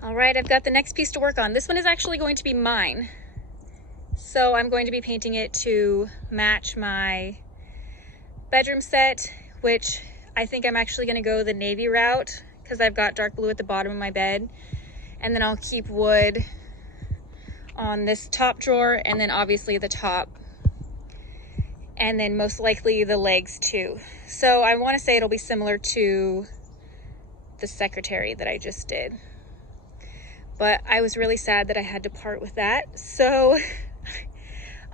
All right, I've got the next piece to work on. This one is actually going to be mine. So I'm going to be painting it to match my bedroom set, which I think I'm actually going to go the navy route because I've got dark blue at the bottom of my bed. And then I'll keep wood on this top drawer and then obviously the top. And then most likely the legs too. So I want to say it'll be similar to the secretary that I just did. But I was really sad that I had to part with that. So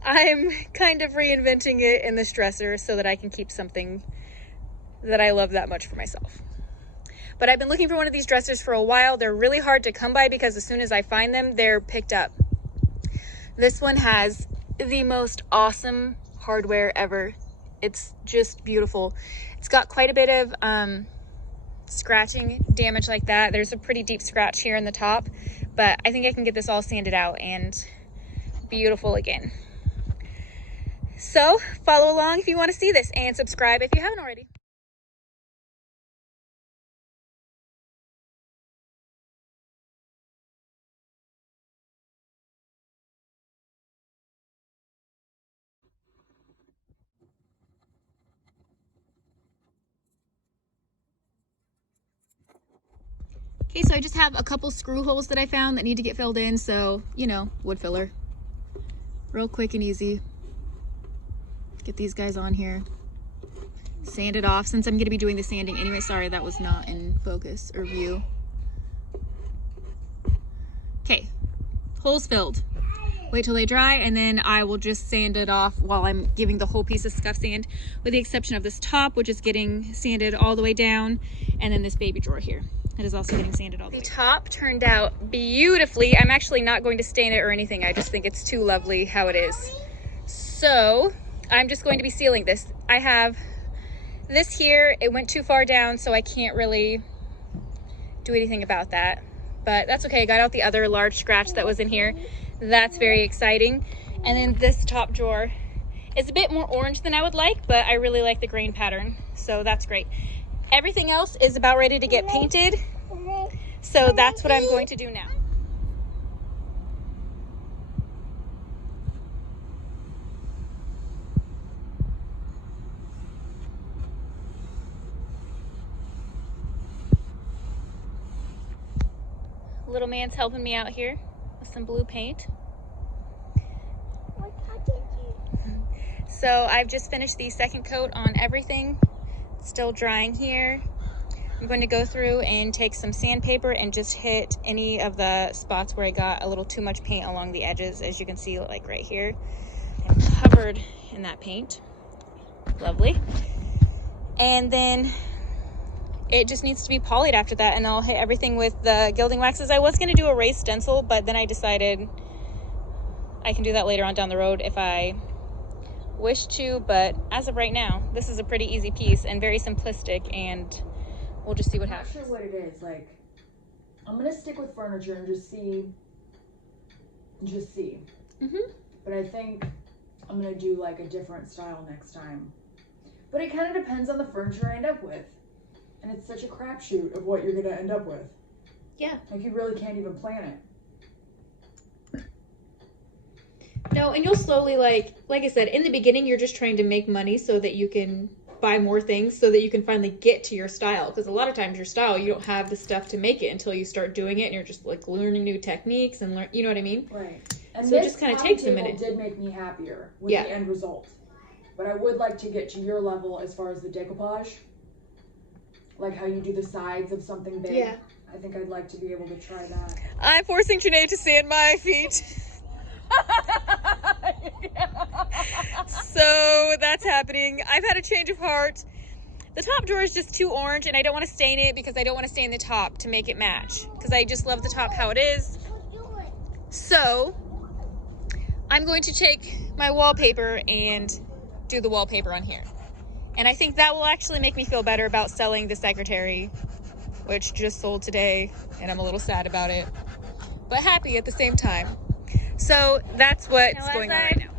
I'm kind of reinventing it in this dresser so that I can keep something that I love that much for myself. But I've been looking for one of these dressers for a while. They're really hard to come by because as soon as I find them, they're picked up. This one has the most awesome hardware ever. It's just beautiful. It's got quite a bit of scratching damage like that. There's a pretty deep scratch here in the top, but I think I can get this all sanded out and beautiful again. So follow along if you want to see this and subscribe if you haven't already. Okay, so I just have a couple screw holes that I found that need to get filled in, so, you know, wood filler. Real quick and easy. Get these guys on here. Sand it off since I'm going to be doing the sanding anyway. Sorry, that was not in focus or view. Okay, holes filled. Wait till they dry and then I will just sand it off while I'm giving the whole piece of scuff sand, with the exception of this top, which is getting sanded all the way down, and then this baby drawer here. It is also getting sanded all the way. The top turned out beautifully. I'm actually not going to stain it or anything. I just think it's too lovely how it is. So I'm just going to be sealing this. I have this here. It went too far down, so I can't really do anything about that. But that's okay. I got out the other large scratch that was in here. That's very exciting. And then this top drawer is a bit more orange than I would like, but I really like the grain pattern, so that's great. Everything else is about ready to get painted, so that's what I'm going to do now. Little man's helping me out here with some blue paint. So I've just finished the second coat on everything. It's still drying here. I'm going to go through and take some sandpaper and just hit any of the spots where I got a little too much paint along the edges. As you can see, like right here, I'm covered in that paint. Lovely. And then it just needs to be polyed after that, and I'll hit everything with the gilding waxes. I was going to do a raised stencil, but then I decided I can do that later on down the road if I wish to, but as of right now, this is a pretty easy piece and very simplistic, and we'll just see what happens. I'm not sure what it is. Like, I'm gonna stick with furniture and just see. But I think I'm gonna do like a different style next time. But it kind of depends on the furniture I end up with, and it's such a crapshoot of what you're gonna end up with. Yeah. Like, you really can't even plan it. No, and you'll slowly, like I said, in the beginning, you're just trying to make money so that you can buy more things so that you can finally get to your style. Because a lot of times your style, you don't have the stuff to make it until you start doing it, and you're just like learning new techniques and learn, you know what I mean? Right. And so it just kind of takes a minute. Did make me happier with the end result. But I would like to get to your level as far as the decoupage. Like how you do the sides of something big. Yeah. I think I'd like to be able to try that. I'm forcing Janae to sand my feet. So that's happening. I've had a change of heart. The top drawer is just too orange, and I don't want to stain it because I don't want to stain the top to make it match, because I just love the top how it is. So I'm going to take my wallpaper and do the wallpaper on here, and I think that will actually make me feel better about selling the secretary, which just sold today, and I'm a little sad about it, but happy at the same time. So that's what's going on right now.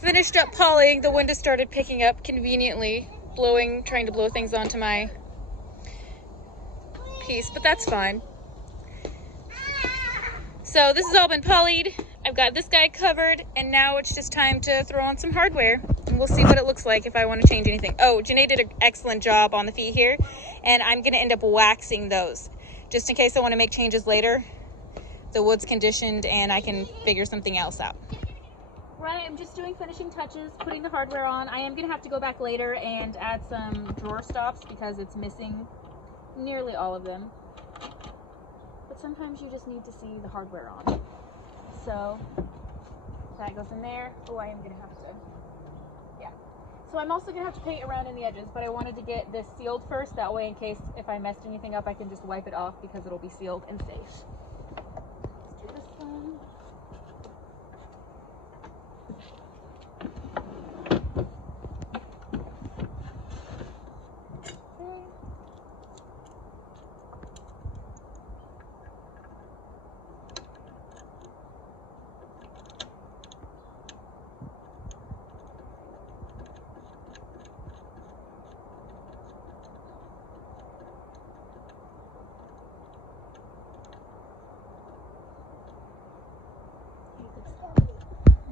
Finished up polying, the wind started picking up conveniently, trying to blow things onto my piece, but that's fine. So this has all been polyed. I've got this guy covered, and now it's just time to throw on some hardware, and we'll see what it looks like if I want to change anything. Oh, Janae did an excellent job on the feet here, and I'm going to end up waxing those just in case I want to make changes later. The wood's conditioned, and I can figure something else out. Right, I'm just doing finishing touches, putting the hardware on. I am going to have to go back later and add some drawer stops because it's missing nearly all of them. But sometimes you just need to see the hardware on. So that goes in there. Oh, I am going to have to, yeah. So I'm also going to have to paint around in the edges, but I wanted to get this sealed first. That way, in case if I messed anything up, I can just wipe it off because it'll be sealed and safe. Let's do this one.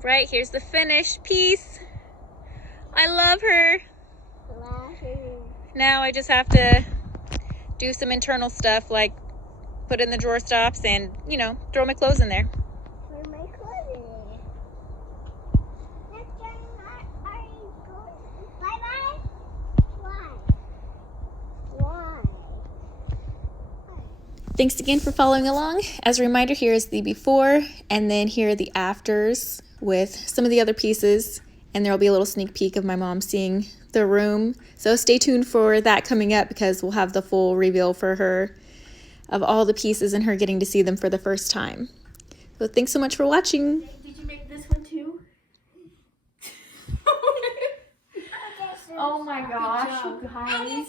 Right, here's the finished piece. I love her. Now I just have to do some internal stuff like put in the drawer stops and, you know, throw my clothes in there. Where are my clothes in there? Next time, are you going? Bye-bye? Why? Thanks again for following along. As a reminder, here is the before and then here are the afters with some of the other pieces, and there will be a little sneak peek of my mom seeing the room. So stay tuned for that coming up because we'll have the full reveal for her of all the pieces and her getting to see them for the first time. So thanks so much for watching. Did you make this one too? Oh my gosh, you guys.